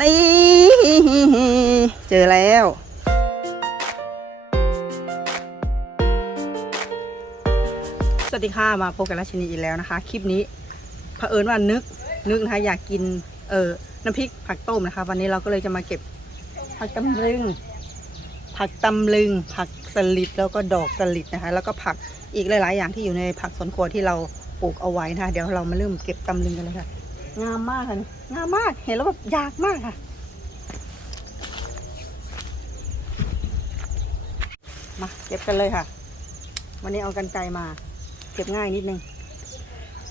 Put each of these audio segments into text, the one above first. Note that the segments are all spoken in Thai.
นี่ เจอแล้ว สวัสดีค่ะ มาพบกับราชินีอีกแล้วนะคะ คลิปนี้เผอิญว่านึกนึกนะคะอยากกิน เออน้ำพริกผักต้มนะคะ วันนี้เราก็เลยจะมาเก็บผักตำลึง ผักตำลึง ผักสลิดแล้วก็ดอกสลิดนะคะ แล้วก็ผักอีกหลาย ๆ อย่างที่อยู่ในผักสวนครัวที่เราปลูกเอาไว้นะคะ เดี๋ยวเรามาเริ่มเก็บตำลึงกันเลยค่ะ งามมากค่ะงามมากเห็นแล้วแบบอยากมากค่ะ มาเก็บกันเลยค่ะ วันนี้เอากันไกลมา เก็บง่ายนิดนึง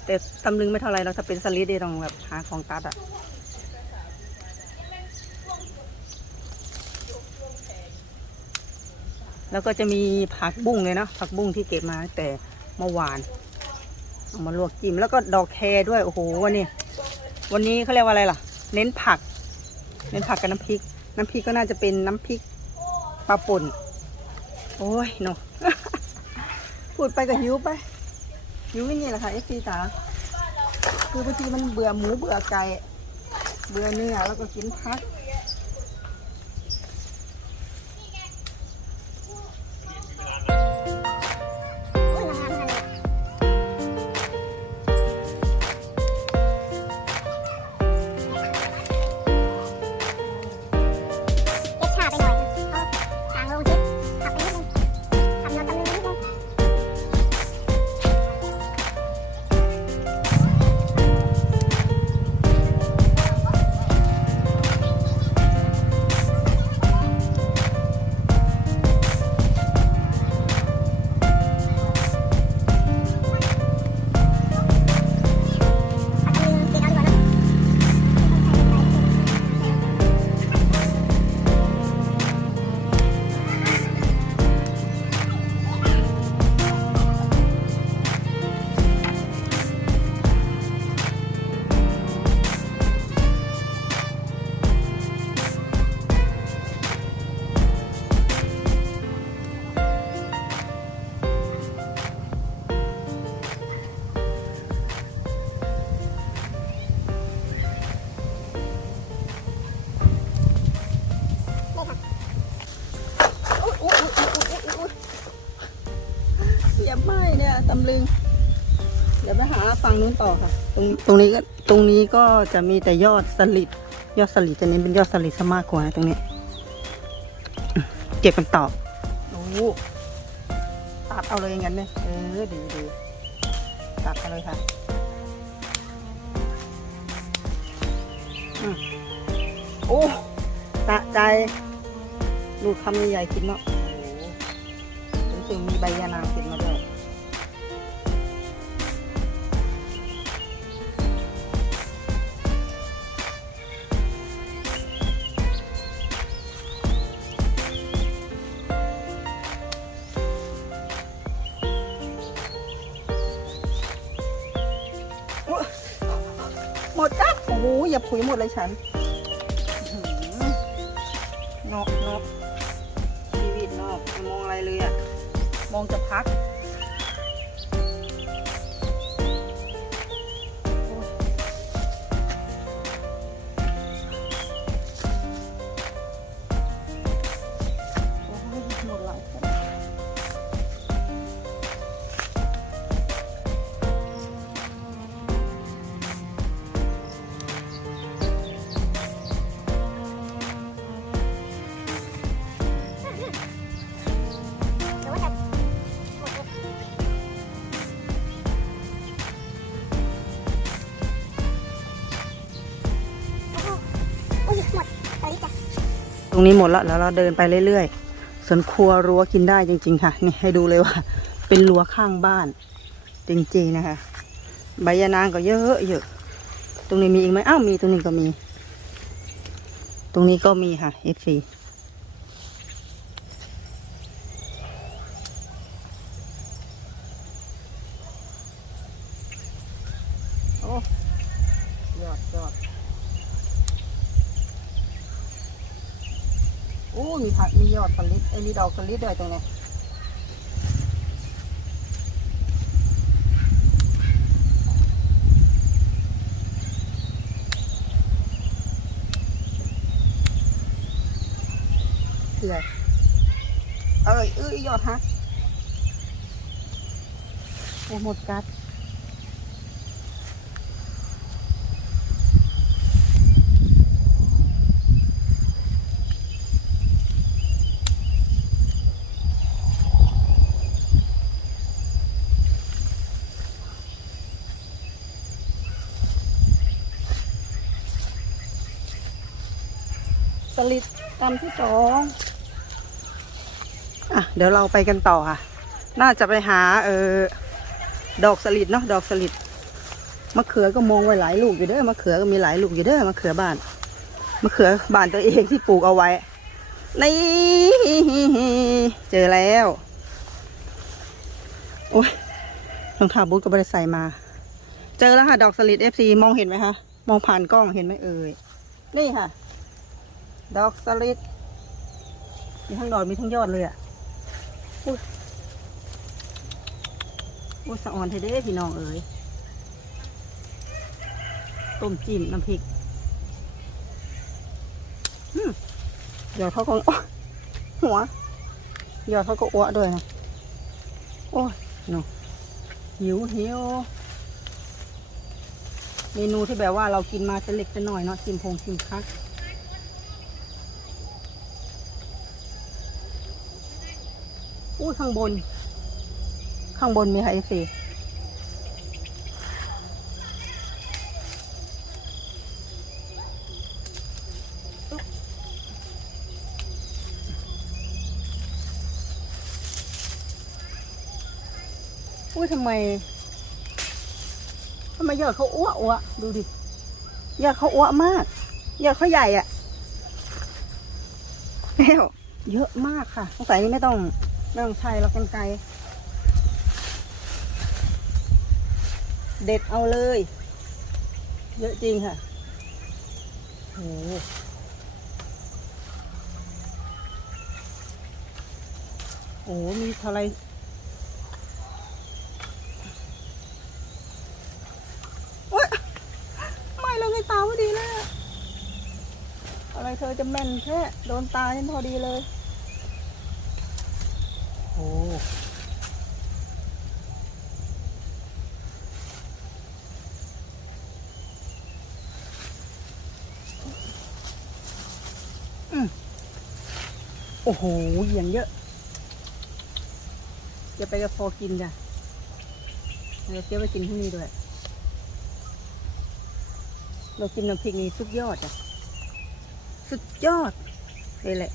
แต่ตำลึงไม่เท่าไรเราถ้าเป็นสลิดเดี๋ยวต้องแบบหาของตัดอะแล้วก็จะมีผักบุ้งเลยเนาะผักบุ้งที่เก็บมาแต่เมื่อวาน เอามาลวกจิ้มแล้วก็ดอกแครด้วย โอ้โหวันนี้ วันนี้เขาเรียกว่าอะไรล่ะ เน้นผัก เน้นผักกับน้ำพริก น้ำพริกก็น่าจะเป็นน้ำพริกปลาป่น โอ้ยเนาะพูดไปก็หิวไปหิวไม่นี่แหละค่ะเอฟซีตาคือบางทีมันเบื่อหมูเบื่อไก่ เบื่อเนื้อแล้วก็กินพัก ตำลึง เดี๋ยวไปหาฝั่งนู้นต่อค่ะ ตรงตรงนี้ก็ตรงนี้ก็จะมีแต่ยอดสลิดยอดสลิดจะเน้นเป็นยอดสลิดซะมากกว่าตรงนี้ เก็บกันต่อโอ้ตัดเอาเลยอย่างนั้นเลยเออดีดีตัดเอาเลยค่ะอโอ้ตะใจลูกคำใหญ่ๆกินเนาะรู้สึกมีใบยานางติดมาด้วย อ้โหอย่าผุยหมดเลยฉันงอหือนกนกชีวิตนอกไม่มองอะไรเลยอะมองจะพัก รงนี้หมดแล้วแล้วเราเดินไปเรื่อยๆสวนครัวรั้วกินได้จริง ๆ ค่ะ นี่ให้ดูเลยว่า เป็นรั้วข้างบ้าน จริงๆนะคะ ใบยานางก็เยอะเยอะตรงนี้มีอีกไหมอ้าวมีตรงนี้ก็มี ตรงนี้ก็มีค่ะ FC โโอ้มีผักมียอดสลิดไอ้นี่ดอกสลิดด้วยตรงนี้เลยเอ้ยเอ้ยยอดฮะหมดกัด สลิดกำที่สองอะเดี๋ยวเราไปกันต่อค่ะ น่าจะไปหาเออดอกสลิดเนาะดอกสลิดมะเขือก็มองไว้หลายลูกอยู่เด้อมะเขือก็มีหลายลูกอยู่เด้อมะเขือบ้านมะเขือบ้านตัวเองที่ปลูกเอาไว้นี่เจอแล้วโอ้ยรองเท้าบูทก็ไม่ได้ใส่มา เจอแล้วค่ะ ดอกสลิด FC มองเห็นไหมคะมองผ่านกล้องเห็นไหมเอ่ยนี่ค่ะ ดอกสลิดมีทั้งดอกมีทั้งยอดเลยอะอุ้ยอุ้ยสะออนเทเด้พี่น้องเอ๋ยต้มจิ้มน้ำพริกอืมยอดเขาก็โอ๊ยหัวยอดเขาก็อ้วด้วยนะโอ้ยเนาะหิวหิวเมนูที่แบบว่าเรากินมาจะเล็กจะน้อยเนาะชิมพงชิมคัก อู้ข้างบน ข้างบนมีค่ะเอฟซีอุ้ยทำไมทำไมยอดเขาอ้วอ้วดูดิยอดเขาอ้วมากยอดเขาใหญ่อะแล้วเยอะมากค่ะสงสัยนี่ไม่ต้อง ไม่ต้องใช้เรากันไกลเด็ดเอาเลย เยอะจริงค่ะโอ้โหโอ้โหมีอะไรโอ๊ยไม่เราไงตาพอดีเลยอะอะไรเธอจะแม่นแค่โดนตาฉันพอดีเลย โอ้โหอย่างเยอะจะไปกับพอกินจ้ะเราเก็บไว้กินที่นี่ด้วย เรากินน้ำพริกนี้สุดยอดอะ สุดยอดเลยแหละ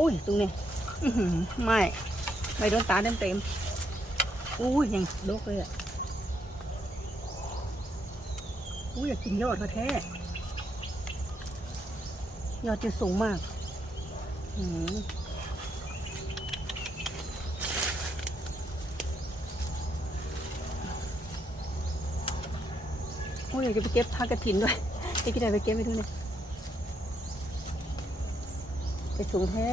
อุ้ย ตรงนี้ไม่ ไม่โดนตาเต็มเต็มอุ้ย ยังโลกเลยอะ อุ้ยอยากกินยอดแท้ยอดจะสูงมากอืมโอ้ยอยากจะไปเก็บผักกระถินด้วยไปกินอะไรไปเก็บไปดูเนี่ยไปสูงแท้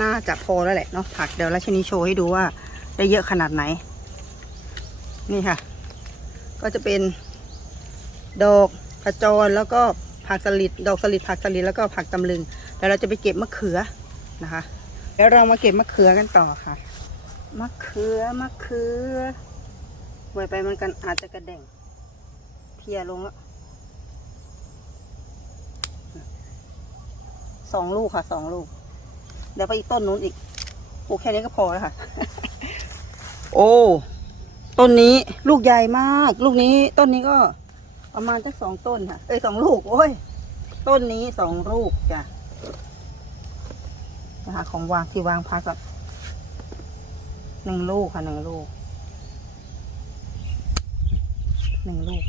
น่าจะพอแล้วแหละเนาะผักเดี๋ยวราชนีโชว์ให้ดูว่า ได้เยอะขนาดไหน นี่ค่ะ ก็จะเป็น ดอกขจรแล้วก็ผักสลิดดอกสลิดผักสลิดแล้วก็ผักตำลึงเดี๋ยวเราจะไปเก็บมะเขือนะคะเดี๋ยวเรามาเก็บมะเขือกันต่อค่ะมะเขือมะเขือไวไปมันกันอาจจะกระเด่งเพียลงแล้วสองลูกค่ะสองลูก เดี๋ยวไปอีกต้นนู้นอีกปลูกแค่นี้ก็พอแล้วค่ะ โอ้ ต้นนี้ลูกใหญ่มาก ลูกนี้ต้นนี้ก็ประมาณจักสองต้นค่ะ เอ้ยสองลูก โอ้ย ต้นนี้สองลูกจ้ะนะคะของวางที่วางพักก่อนหนึ่งลูกค่ะหนึ่งลูกหนึ่งลูก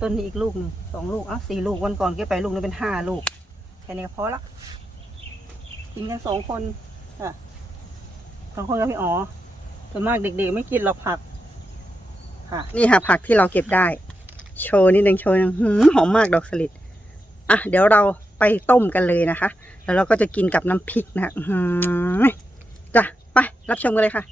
ต้นนี้อีกลูกหนึ่งสองลูกอะสี่ลูกวันก่อนเก็บไปลูกนึงเป็นห้าลูกแค่นี้ก็พอละ กินกันสองคนค่ะสองคนกับพี่อ๋อส่วนมากเด็กๆไม่กินหรอกผัก ค่ะ นี่ค่ะ ผักที่เราเก็บได้ โชว์นิดนึงโชว์นึงหืมหอมมากดอกสลิดอะเดี๋ยวเราไปต้มกันเลยนะคะ แล้วเราก็จะกินกับน้ำพริกนะคะจ้ะไปรับชมกันเลยค่ะ